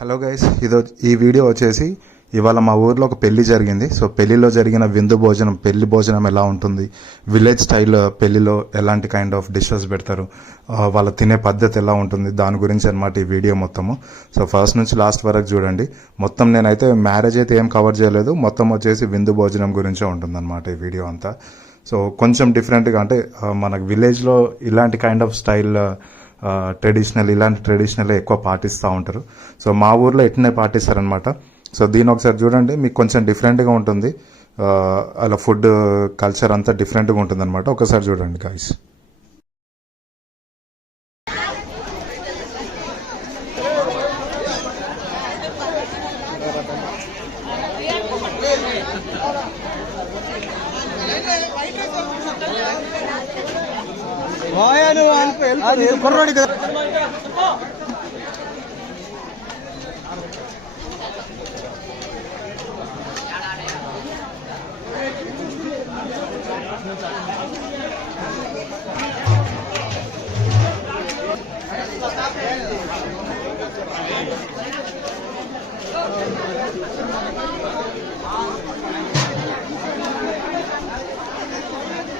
Hello guys ఇదో ఈ video వచ్చేసి ఇవాళ మా ఊర్లో ఒక పెళ్ళి జరిగింది. సో పెళ్ళిలో జరిగిన విందు భోజనం పెళ్ళి భోజనం ఎలా ఉంటుంది? విలేజ్ స్టైల్ పెళ్ళిలో ఎలాంటి కైండ్ ఆఫ్ డిషెస్ పెడతారు? వాళ్ళు వాళ్ళ తినే పద్ధతి ఎలా ఉంటుంది? దాని గురించి అనమాట ఈ వీడియో మొత్తము. సో ఫస్ట్ నుంచి లాస్ట్ వరకు చూడండి. మొత్తం నేనైతే మ్యారేజ్ అయితే ఏం కవర్ చేయలేదు. మొత్తం వచ్చేసి విందు భోజనం గురించే ఉంటుందన్నమాట ఈ వీడియో అంతా. సో కొంచెం డిఫరెంట్గా అంటే మనకు విలేజ్లో ఇలాంటి కైండ్ ఆఫ్ స్టైల్ ట్రెడిషనల్ ఇలాంటి ట్రెడిషనల్ ఎక్కువ పాటిస్తూ ఉంటారు. సో మా ఊర్లో ఎట్నే పాటిస్తారనమాట సో దీని ఒకసారి చూడండి మీకు కొంచెం డిఫరెంట్గా ఉంటుంది. అలా ఫుడ్ కల్చర్ అంతా డిఫరెంట్గా ఉంటుంది అనమాట ఒకసారి చూడండి గాయస్ ವಾಯಾನು ಅಲ್ಪ ಎಲ್ಲ ಕೊರೋಡಿದ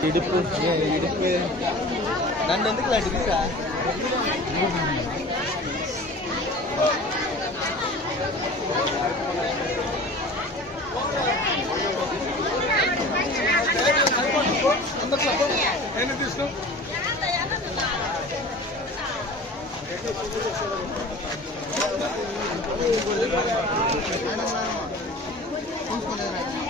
ഇടുപ്പ് ഇടുപ്പ് నన్ను ఎందుకు లాంటిదిరా వాటర్ ఎవరురా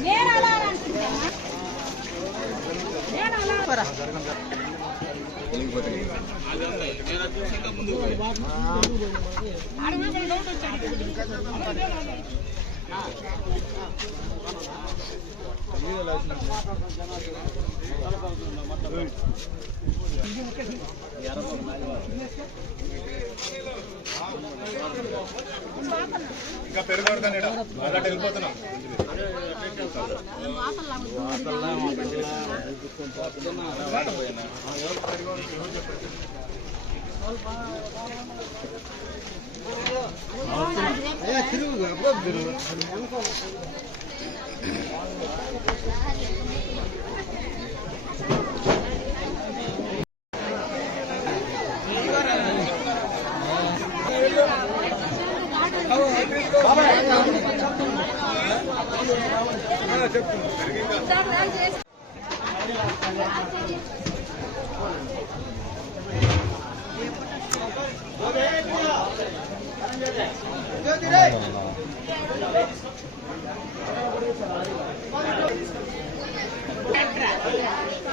నేను అలా అనుకుంటున్నా నేను అలా ఇంకా పెరుగుతాను అలా వెళ్ళిపోతున్నాం. తిరుగు చెప్తున్నా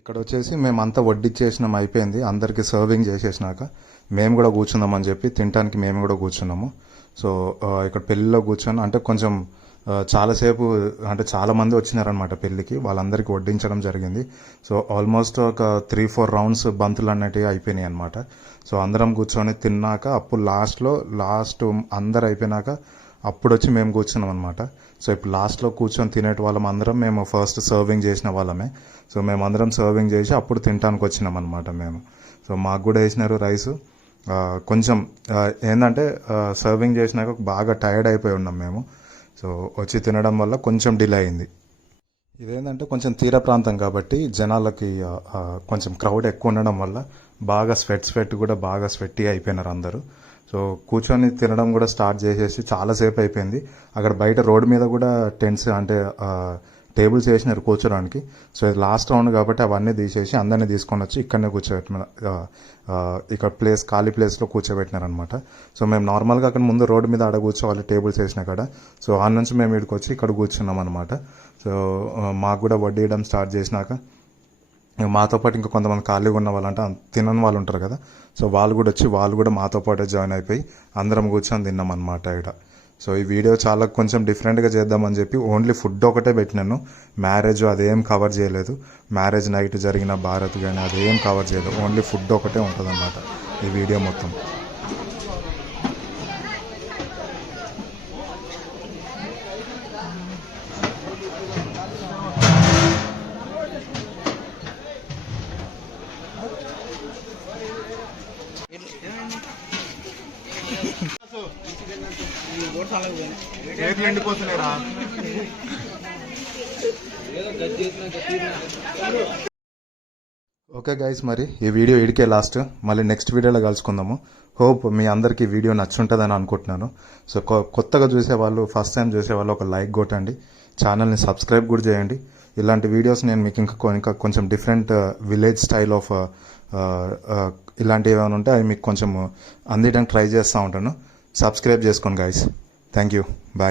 ఇక్కడ వచ్చేసి మేమంతా వడ్డిచ్చేసినాం అయిపోయింది. అందరికి సర్వింగ్ చేసేసినాక మేము కూడా కూర్చుందామని చెప్పి తినడానికి మేము కూడా కూర్చున్నాము. సో ఇక్కడ పెళ్ళిలో కూర్చొని అంటే కొంచెం చాలాసేపు అంటే చాలామంది వచ్చినారనమాట పెళ్ళికి. వాళ్ళందరికీ వడ్డించడం జరిగింది. సో ఆల్మోస్ట్ ఒక త్రీ ఫోర్ రౌండ్స్ బంతులు అనేటివి అయిపోయినాయి అనమాట సో అందరం కూర్చొని తిన్నాక అప్పుడు లాస్ట్లో లాస్ట్ అందరు అయిపోయినాక అప్పుడు వచ్చి మేము కూర్చున్నాం అనమాట సో ఇప్పుడు లాస్ట్లో కూర్చొని తినేటి వాళ్ళం అందరం. మేము ఫస్ట్ సర్వింగ్ చేసిన వాళ్ళమే. సో మేము అందరం సర్వింగ్ చేసి అప్పుడు తినడానికి వచ్చినాం అనమాట మేము. సో మాకు కూడా వేసినారు రైస్. కొంచెం ఏంటంటే సర్వింగ్ చేసినాక బాగా టైర్డ్ అయిపోయి ఉన్నాం మేము. సో వచ్చి తినడం వల్ల కొంచెం డిలే అయింది. ఇదేంటంటే కొంచెం తీర ప్రాంతం కాబట్టి జనాలకి కొంచెం క్రౌడ్ ఎక్కువ ఉండడం వల్ల బాగా స్వెట్ స్వెట్ కూడా బాగా స్వెట్టీ అయిపోయినారు అందరూ. సో కూర్చొని తినడం కూడా స్టార్ట్ చేసేసి చాలాసేపు అయిపోయింది. అక్కడ బయట రోడ్డు మీద కూడా టెంట్స్ అంటే టేబుల్స్ వేసినారు కూర్చోడానికి. సో ఇది లాస్ట్ రౌండ్ కాబట్టి అవన్నీ తీసేసి అందరినీ తీసుకొని వచ్చి ఇక్కడనే కూర్చోబెట్టిన ఇక్కడ ప్లేస్ ఖాళీ ప్లేస్లో కూర్చోబెట్టినారనమాట సో మేము నార్మల్గా అక్కడ ముందు రోడ్డు మీద ఆడ కూర్చోవాలి టేబుల్స్ వేసిన కాడ. సో ఆ నుంచి మేము ఇక్కడికి వచ్చి ఇక్కడ కూర్చున్నాం అనమాట సో మాకు కూడా వడ్డీ వేయడం స్టార్ట్ చేసినాక మాతో పాటు ఇంకా కొంతమంది ఖాళీగా ఉన్న వాళ్ళంటే తినని వాళ్ళు ఉంటారు కదా. సో వాళ్ళు కూడా వచ్చి వాళ్ళు కూడా మాతో పాటే జాయిన్ అయిపోయి అందరం కూర్చొని తిన్నాం అనమాట ఇక్కడ. సో ఈ వీడియో చాలా కొంచెం డిఫరెంట్గా చేద్దామని చెప్పి ఓన్లీ ఫుడ్ ఒకటే పెట్టినాను. మ్యారేజ్ అదేం కవర్ చేయలేదు. మ్యారేజ్ నైట్ జరిగిన భారత్ కానీ అదేం కవర్ చేయలేదు. ఓన్లీ ఫుడ్ ఒకటే ఉంటుందన్నమాట ఈ వీడియో మొత్తం. చేతులు ఎండిపోతున్నారా ఓకే గైస్ మరి ఈ వీడియో ఇడికే లాస్ట్ మళ్ళీ నెక్స్ట్ వీడియోలో కలుసుకుందాము. హోప్ మీ అందరికీ వీడియో నచ్చుంటుందని అనుకుంటున్నాను. సో కొత్తగా చూసేవాళ్ళు ఫస్ట్ టైం చూసేవాళ్ళు ఒక లైక్ కొట్టండి. ఛానల్ని సబ్స్క్రైబ్ కూడా చేయండి. ఇలాంటి వీడియోస్ నేను మీకు ఇంకా ఇంకా కొంచెం డిఫరెంట్ విలేజ్ స్టైల్ ఆఫ్ ఇలాంటివి ఏమైనా ఉంటే అవి మీకు కొంచెం uh, అందించడానికి ట్రై చేస్తూ ఉంటాను. సబ్స్క్రైబ్ చేసుకోండి గైస్ Thank you. Bye.